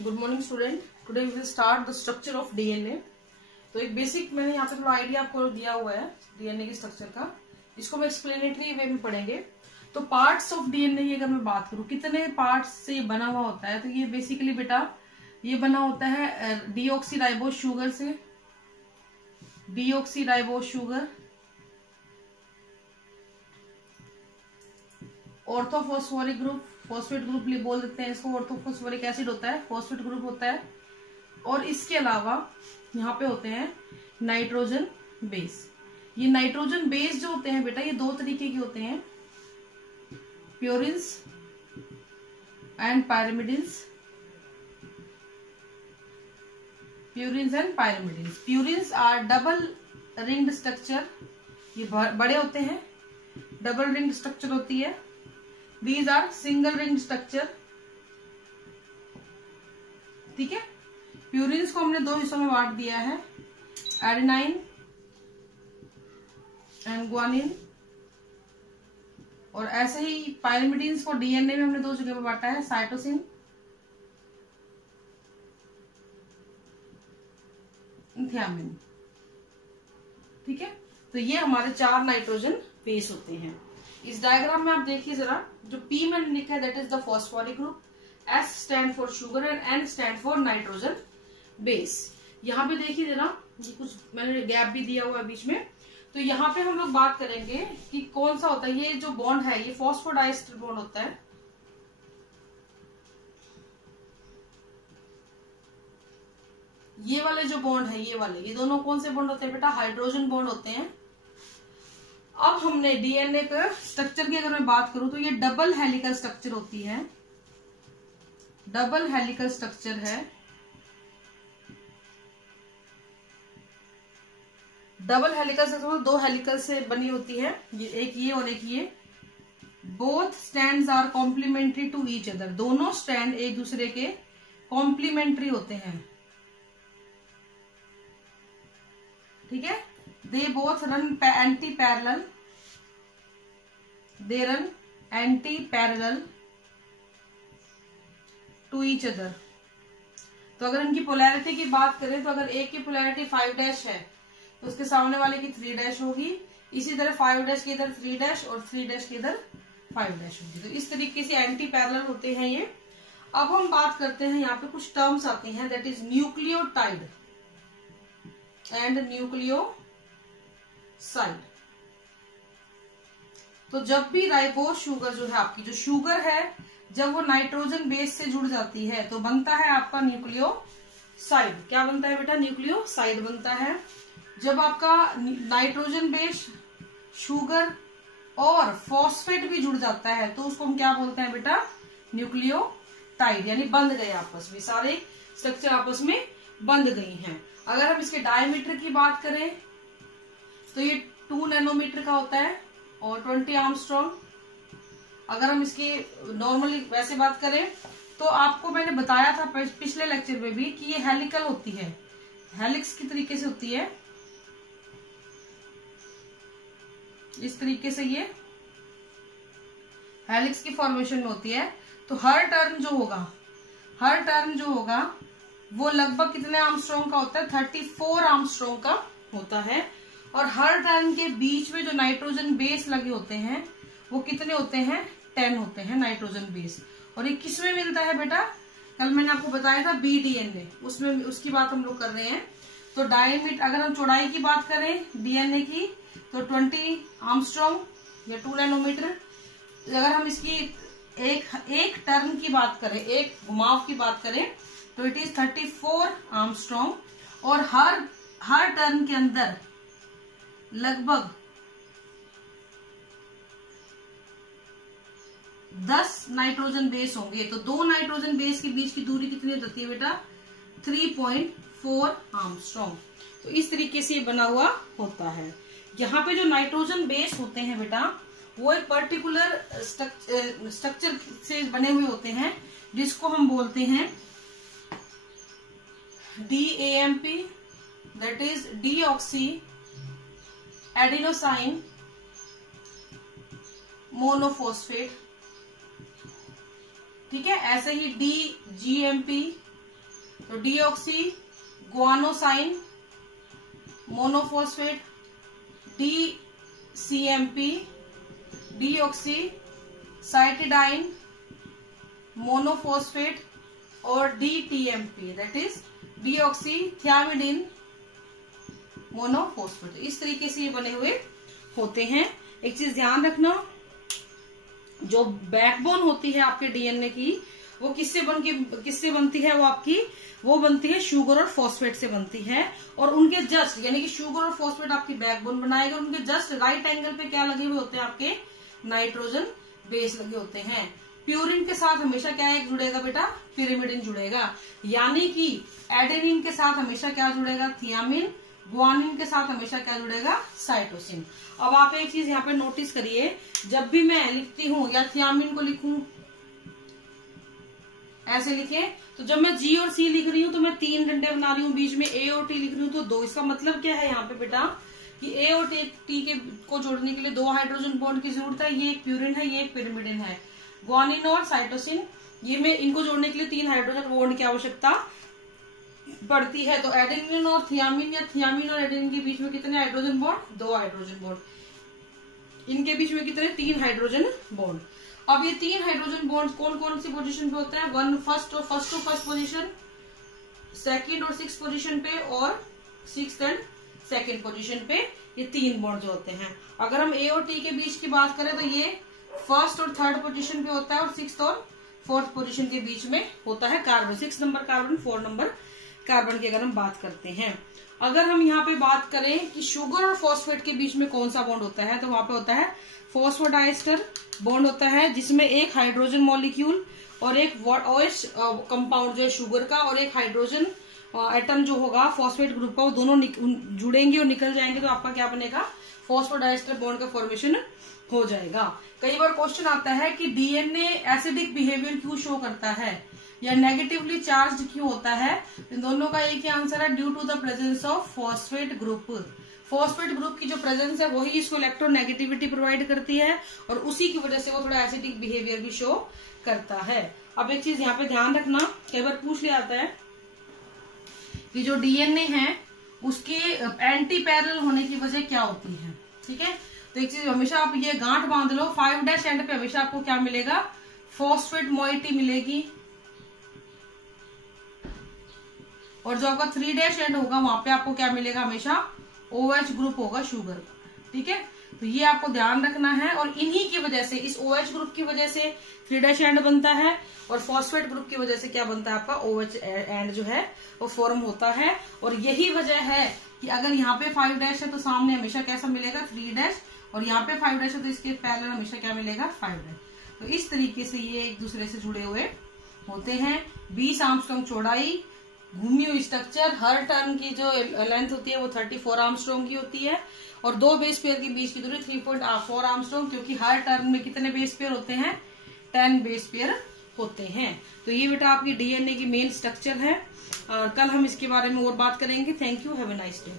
Good morning student. Today we will start the structure of DNA. तो एक basic मैंने यहाँ पे थोड़ा आइडिया आपको दिया हुआ है डीएनए के स्ट्रक्चर का। इसको हम एक्सप्लेनेटरी वे में पढ़ेंगे। तो पार्ट्स ऑफ डीएनए की अगर मैं बात करूँ कितने पार्ट्स से ये बना हुआ होता है, तो ये बेसिकली बेटा ये बना होता है डीऑक्सीराइबोज शुगर से। Deoxyribose sugar, orthophosphoric group, phosphate group बोल देते हैं इसको, ऑर्थोफॉस्फोरिक एसिड होता है, फॉस्फेट ग्रुप होता है। और इसके अलावा यहाँ पे होते हैं नाइट्रोजन बेस। ये नाइट्रोजन बेस जो होते हैं बेटा ये दो तरीके के होते हैं, purines and pyrimidines. Purines and pyrimidines. Purines are double ringed structure, ये बड़े होते हैं, डबल रिंग्ड स्ट्रक्चर होती है। These are single ring structure, ठीक है। प्यूरिन्स को हमने दो हिस्सों में बांट दिया है, एडेनाइन एंड ग्वानिन। और ऐसे ही पायरिमिडिन्स को डीएनए में हमने दो जगह पे बांटा है, साइटोसिन, थियामिन, ठीक है। तो ये हमारे चार नाइट्रोजन बेस होते हैं। इस डायग्राम में आप देखिए जरा, जो पी में लिखा है that is the phosphoric group, S stand for sugar and N stand for nitrogen base. यहाँ पे देखिए जरा, ये कुछ मैंने गैप भी दिया हुआ है बीच में। तो यहाँ पे हम लोग बात करेंगे कि कौन सा होता है ये जो बॉन्ड है, ये फॉस्फोडाइस्टर बॉन्ड होता है। ये वाले जो बॉन्ड है ये वाले, ये दोनों कौन से बॉन्ड होते हैं बेटा? हाइड्रोजन बॉन्ड होते हैं। अब हमने डीएनए का स्ट्रक्चर की अगर मैं बात करूं तो ये डबल हेलिकल स्ट्रक्चर होती है, डबल हेलिकल स्ट्रक्चर है। डबल हेलिकल स्ट्रक्चर दो हेलिकल से बनी होती है, ये एक ये और एक ये। Both strands are complementary to each other, दोनों स्ट्रैंड एक दूसरे के कॉम्प्लीमेंट्री होते हैं, ठीक है। They both run antiparallel, they run antiparallel to each other. तो अगर इनकी पोलैरिटी की बात करें तो अगर एक की पोलैरिटी 5' है तो उसके सामने वाले की 3' होगी। इसी तरह 5' के इधर 3' और 3' के इधर 5' होगी। तो इस तरीके से एंटी पैरेलल होते हैं ये। अब हम बात करते हैं, यहाँ पे कुछ टर्म्स आती हैं, that is nucleotide and nucleoside. तो जब भी राइबोज शुगर जो है आपकी, जो शुगर है, जब वो नाइट्रोजन बेस से जुड़ जाती है तो बनता है आपका न्यूक्लियोसाइड। क्या बनता है बेटा? न्यूक्लियोसाइड बनता है। जब आपका नाइट्रोजन बेस, शुगर और फॉस्फेट भी जुड़ जाता है तो उसको हम क्या बोलते हैं बेटा? न्यूक्लियोटाइड, यानी बंध गए आपस में, सारे स्ट्रक्चर आपस में बंध गई हैं। अगर हम इसके डायमीटर की बात करें तो ये 2 नैनोमीटर का होता है और 20 आर्मस्ट्रॉन्ग। अगर हम इसकी नॉर्मली वैसे बात करें तो आपको मैंने बताया था पिछले लेक्चर में भी कि ये हेलिकल होती है। हेलिक्स की तरीके से होती है, इस तरीके से ये हेलिक्स की फॉर्मेशन में होती है। तो हर टर्न जो होगा वो लगभग कितने आर्मस्ट्रॉन्ग का होता है? 34 आर्मस्ट्रॉन्ग का होता है। और हर टर्न के बीच में जो नाइट्रोजन बेस लगे होते हैं वो कितने होते हैं? 10 होते हैं नाइट्रोजन बेस। और ये किसमें मिलता है बेटा? कल मैंने आपको बताया था बीडीएनए, उसमें उसकी बात हम लोग कर रहे हैं। तो डायमीटर, अगर हम चौड़ाई की बात करें डीएनए की तो 20 आर्मस्ट्रॉन्ग या 2 नैनोमीटर। अगर हम इसकी एक टर्न की बात करें, एक घुमाव की बात करें तो इट इज 34 आर्मस्ट्रॉन्ग। और हर टर्न के अंदर लगभग 10 नाइट्रोजन बेस होंगे। तो दो नाइट्रोजन बेस के बीच की दूरी कितनी होती है बेटा? 3.4 आर्मस्ट्रॉन्ग। तो इस तरीके से ये बना हुआ होता है। यहाँ पे जो नाइट्रोजन बेस होते हैं बेटा वो एक पर्टिकुलर स्ट्रक्चर से बने हुए होते हैं जिसको हम बोलते हैं DAMP, that is deoxy adenosine monophosphate, ठीक है। ऐसे ही DGMP तो deoxy guanosine monophosphate, DCMP, deoxy cytidine monophosphate और DTMP that is deoxy thymidine monophosphate. इस तरीके से ये बने हुए होते हैं। एक चीज ध्यान रखना, जो बैकबोन होती है आपके डीएनए की वो किससे बनती है, वो बनती है शुगर और फॉस्फेट से बनती है। और उनके जस्ट यानी कि शुगर और फॉस्फेट आपकी बैकबोन बनाएगा, उनके जस्ट राइट एंगल पे क्या लगे हुए होते हैं, आपके नाइट्रोजन बेस लगे होते हैं। प्यूरिन के साथ हमेशा क्या एक जुड़ेगा बेटा, पिरिमिडिन जुड़ेगा, यानी कि एडेनिन के साथ हमेशा क्या जुड़ेगा, थियामिन, गुआनिन के साथ हमेशा क्या जुड़ेगा, साइटोसिन। अब आप एक चीज यहाँ पे नोटिस करिए, जब भी मैं लिखती हूँ या थियामिन को लिखूं ऐसे लिखे, तो जब मैं G और C लिख रही हूँ तो मैं 3 डंडे बना रही हूँ, बीच में A और T लिख रही हूँ तो 2। इसका मतलब क्या है यहाँ पे बेटा कि A और T को जोड़ने के लिए 2 हाइड्रोजन बॉन्ड की जरूरत है। ये एक प्यूरिन है, ये एक पिरिमिडिन है। गुआनिन और साइटोसिन, ये में इनको जोड़ने के लिए 3 हाइड्रोजन बॉन्ड की आवश्यकता पड़ती है। तो एडेनिन और थियामिन या थियामिन और एडेनिन के बीच में कितने हाइड्रोजन बॉन्ड, 2 हाइड्रोजन बॉन्ड। इनके बीच में कितने, 3 हाइड्रोजन बॉन्ड। अब ये 3 हाइड्रोजन बॉन्ड कौन कौन सी पोजीशन पे होते हैं, first to first position, second और 6th पोजीशन पे, और 6th एंड 2nd पोजीशन पे ये 3 बॉन्ड जो होते हैं। अगर हम A और T के बीच की बात करें तो ये 1st और 3rd पोजीशन पे होता है और 6th और 4th पोजीशन के बीच में होता है carbon, 6 number carbon, 4 number carbon की अगर हम बात करते हैं। अगर हम यहाँ पे बात करें कि शुगर और फॉस्फेट के बीच में कौन सा बॉन्ड होता है, तो वहां पे होता है फॉस्फोडाइस्टर बॉन्ड होता है, जिसमें एक हाइड्रोजन मॉलिक्यूल और एक OH कंपाउंड जो है शुगर का, और एक हाइड्रोजन एटम जो होगा फॉस्फेट ग्रुप का, वो दोनों जुड़ेंगे और निकल जाएंगे, तो आपका क्या बनेगा, फॉस्फोडाइस्टर बॉन्ड का फॉर्मेशन हो जाएगा। कई बार क्वेश्चन आता है कि डीएनए एसिडिक बिहेवियर क्यों शो करता है या नेगेटिवली चार्ज क्यों होता है, इन दोनों का एक ही आंसर है, due to the presence of phosphate group. Phosphate group की जो प्रेजेंस है वही इसको इलेक्ट्रोनेगेटिविटी प्रोवाइड करती है, और उसी की वजह से वो थोड़ा एसिडिक बिहेवियर भी शो करता है। अब एक चीज यहाँ पे ध्यान रखना, कई बार पूछ लिया जाता है कि जो डीएनए है उसके एंटी पैरेलल होने की वजह क्या होती है, ठीक है। तो एक चीज हमेशा आप ये गांठ बांध लो, 5' एंड पे हमेशा आपको क्या मिलेगा, फॉस्फेट मोइटी मिलेगी, और जो आपका 3' एंड होगा वहां पे आपको क्या मिलेगा, हमेशा OH ग्रुप होगा शुगर का, ठीक है। तो ये आपको ध्यान रखना है, और इन्हीं की वजह से, इस OH ग्रुप की वजह से 3' एंड बनता है, और फॉस्फेट ग्रुप की वजह से क्या बनता है, आपका OH एंड जो है वो फॉर्म होता है। और यही वजह है कि अगर यहाँ पे 5' है तो सामने हमेशा कैसा मिलेगा, 3', और यहाँ पे 5' है तो इसके पैरेलल हमेशा क्या मिलेगा, 5'। तो इस तरीके से ये एक दूसरे से जुड़े हुए होते हैं। 20 आर्मस्ट्रांग चौड़ाई, घूमी हुई स्ट्रक्चर, हर टर्न की जो लेंथ होती है वो 34 आर्मस्ट्रांग की होती है, और 2 बेस पेयर के बीच की दूरी 3.4 आर्मस्ट्रांग, क्योंकि हर टर्न में कितने बेस पेयर होते हैं, 10 बेस पेयर होते हैं। तो ये बेटा आपकी डीएनए की मेन स्ट्रक्चर है। कल हम इसके बारे में और बात करेंगे। Thank you, have a nice day.